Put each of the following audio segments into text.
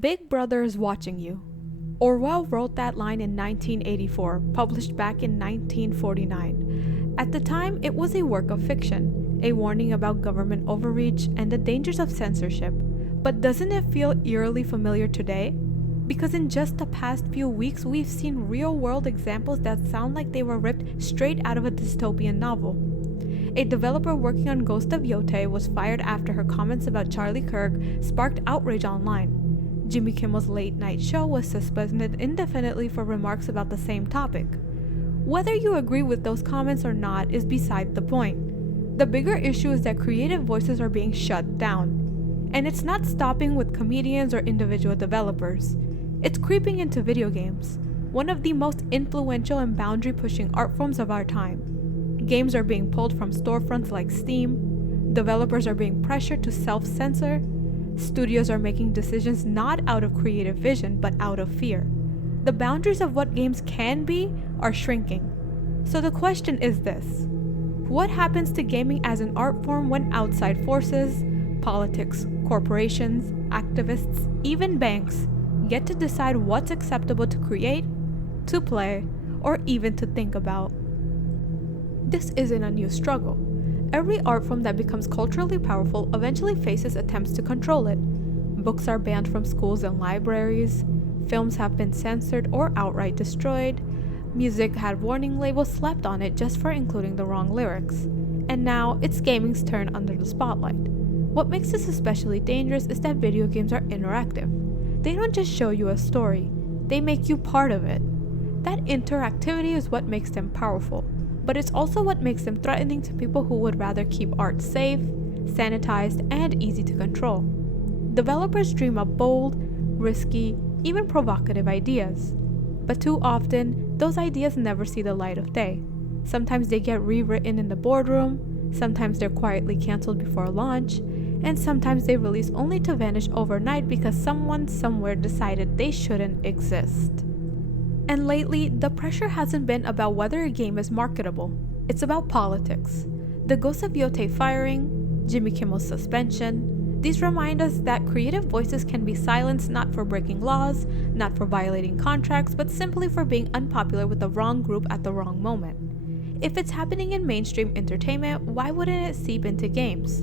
Big Brother is watching you. Orwell wrote that line in 1984, published back in 1949. At the time, it was a work of fiction, a warning about government overreach and the dangers of censorship. But doesn't it feel eerily familiar today? Because in just the past few weeks, we've seen real-world examples that sound like they were ripped straight out of a dystopian novel. A developer working on Ghost of Yotei was fired after her comments about Charlie Kirk sparked outrage online. Jimmy Kimmel's late-night show was suspended indefinitely for remarks about the same topic. Whether you agree with those comments or not is beside the point. The bigger issue is that creative voices are being shut down. And it's not stopping with comedians or individual developers. It's creeping into video games, one of the most influential and boundary-pushing art forms of our time. Games are being pulled from storefronts like Steam. Developers are being pressured to self-censor. Studios are making decisions not out of creative vision, but out of fear. The boundaries of what games can be are shrinking. So the question is this: what happens to gaming as an art form when outside forces, politics, corporations, activists, even banks, get to decide what's acceptable to create, to play, or even to think about? This isn't a new struggle. Every art form that becomes culturally powerful eventually faces attempts to control it. Books are banned from schools and libraries. Films have been censored or outright destroyed. Music had warning labels slapped on it just for including the wrong lyrics. And now it's gaming's turn under the spotlight. What makes this especially dangerous is that video games are interactive. They don't just show you a story, they make you part of it. That interactivity is what makes them powerful. But it's also what makes them threatening to people who would rather keep art safe, sanitized, and easy to control. Developers dream up bold, risky, even provocative ideas. But too often, those ideas never see the light of day. Sometimes they get rewritten in the boardroom, sometimes they're quietly canceled before launch, and sometimes they release only to vanish overnight because someone somewhere decided they shouldn't exist. And lately, the pressure hasn't been about whether a game is marketable. It's about politics. The Ghost of Yotei firing, Jimmy Kimmel's suspension, these remind us that creative voices can be silenced not for breaking laws, not for violating contracts, but simply for being unpopular with the wrong group at the wrong moment. If it's happening in mainstream entertainment, why wouldn't it seep into games?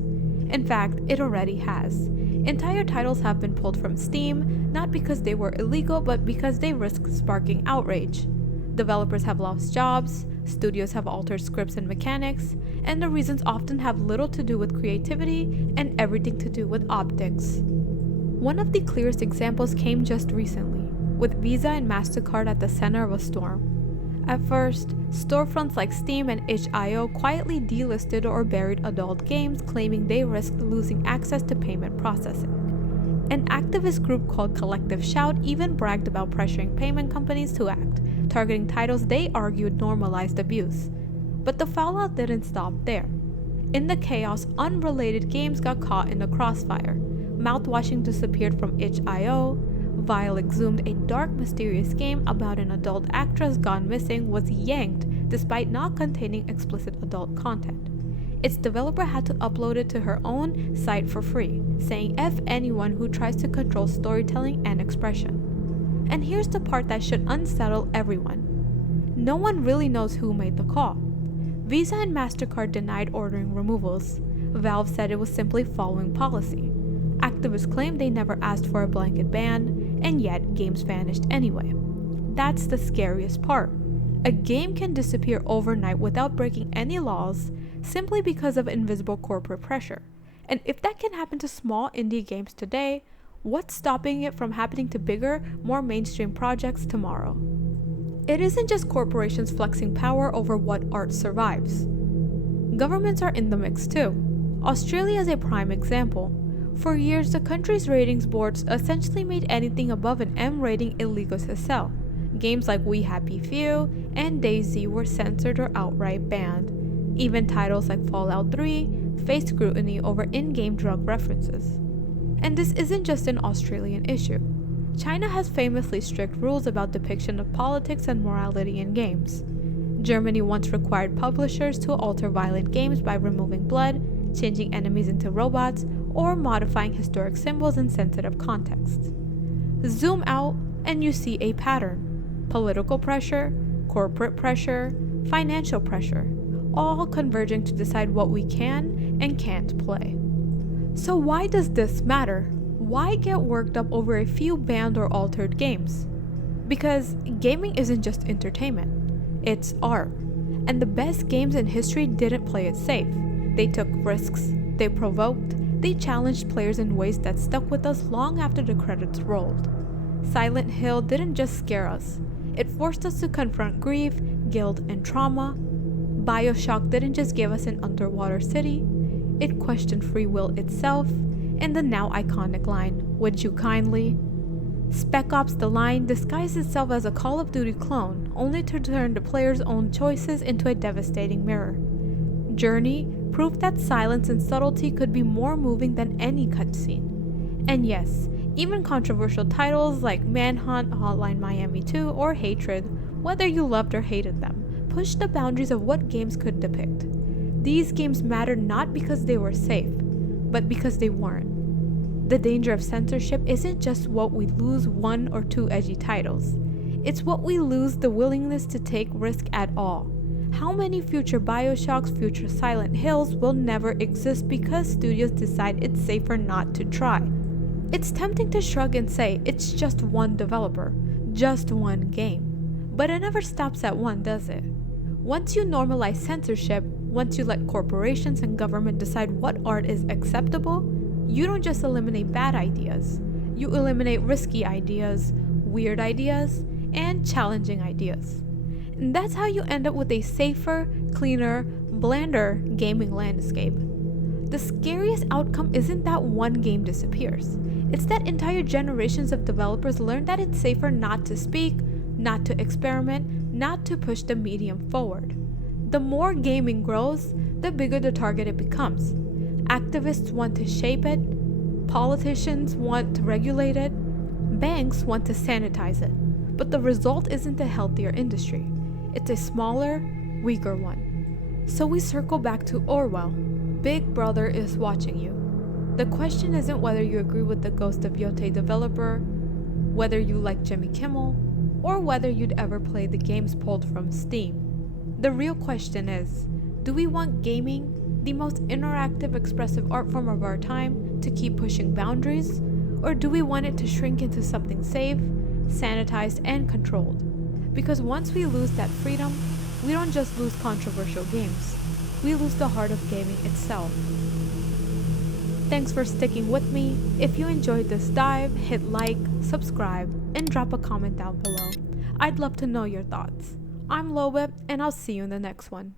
In fact, it already has. Entire titles have been pulled from Steam, not because they were illegal, but because they risk sparking outrage. Developers have lost jobs, studios have altered scripts and mechanics, and the reasons often have little to do with creativity and everything to do with optics. One of the clearest examples came just recently, with Visa and Mastercard at the center of a storm. At first, storefronts like Steam and itch.io quietly delisted or buried adult games, claiming they risked losing access to payment processing. An activist group called Collective Shout even bragged about pressuring payment companies to act, targeting titles they argued normalized abuse. But the fallout didn't stop there. In the chaos, unrelated games got caught in the crossfire. Mouthwashing disappeared from itch.io. Vile Exhumed, a dark, mysterious game about an adult actress gone missing, was yanked despite not containing explicit adult content. Its developer had to upload it to her own site for free, saying F anyone who tries to control storytelling and expression. And here's the part that should unsettle everyone. No one really knows who made the call. Visa and Mastercard denied ordering removals. Valve said it was simply following policy. Activists claimed they never asked for a blanket ban, and yet games vanished anyway. That's the scariest part. A game can disappear overnight without breaking any laws simply because of invisible corporate pressure. And if that can happen to small indie games today, what's stopping it from happening to bigger, more mainstream projects tomorrow? It isn't just corporations flexing power over what art survives. Governments are in the mix too. Australia is a prime example. For years, the country's ratings boards essentially made anything above an M rating illegal to sell. Games like We Happy Few and DayZ were censored or outright banned. Even titles like Fallout 3 faced scrutiny over in-game drug references. And this isn't just an Australian issue. China has famously strict rules about depiction of politics and morality in games. Germany once required publishers to alter violent games by removing blood, changing enemies into robots, or modifying historic symbols in sensitive contexts. Zoom out and you see a pattern: political pressure, corporate pressure, financial pressure, all converging to decide what we can and can't play. So, why does this matter? Why get worked up over a few banned or altered games? Because gaming isn't just entertainment, it's art. And the best games in history didn't play it safe. They took risks, they provoked, they challenged players in ways that stuck with us long after the credits rolled. Silent Hill didn't just scare us, it forced us to confront grief, guilt, and trauma. BioShock didn't just give us an underwater city, it questioned free will itself, and the now iconic line, "Would you kindly?" Spec Ops: The Line disguised itself as a Call of Duty clone, only to turn the player's own choices into a devastating mirror. Journey proved that silence and subtlety could be more moving than any cutscene. And yes, even controversial titles like Manhunt, Hotline Miami 2, or Hatred, whether you loved or hated them, pushed the boundaries of what games could depict. These games mattered not because they were safe, but because they weren't. The danger of censorship isn't just what we lose one or two edgy titles. It's what we lose the willingness to take risk at all. How many future BioShocks, future Silent Hills will never exist because studios decide it's safer not to try? It's tempting to shrug and say it's just one developer, just one game. But it never stops at one, does it? Once you normalize censorship, once you let corporations and government decide what art is acceptable, you don't just eliminate bad ideas, you eliminate risky ideas, weird ideas, and challenging ideas. And that's how you end up with a safer, cleaner, blander gaming landscape. The scariest outcome isn't that one game disappears. It's that entire generations of developers learn that it's safer not to speak, not to experiment, not to push the medium forward. The more gaming grows, the bigger the target it becomes. Activists want to shape it, politicians want to regulate it, banks want to sanitize it. But the result isn't a healthier industry. It's a smaller, weaker one. So we circle back to Orwell. Big Brother is watching you. The question isn't whether you agree with the Ghost of Yotei developer, whether you like Jimmy Kimmel, or whether you'd ever play the games pulled from Steam. The real question is, do we want gaming, the most interactive, expressive art form of our time, to keep pushing boundaries? Or do we want it to shrink into something safe, sanitized, and controlled? Because once we lose that freedom, we don't just lose controversial games, we lose the heart of gaming itself. Thanks for sticking with me. If you enjoyed this dive, hit like, subscribe, and drop a comment down below. I'd love to know your thoughts. I'm Loweb, and I'll see you in the next one.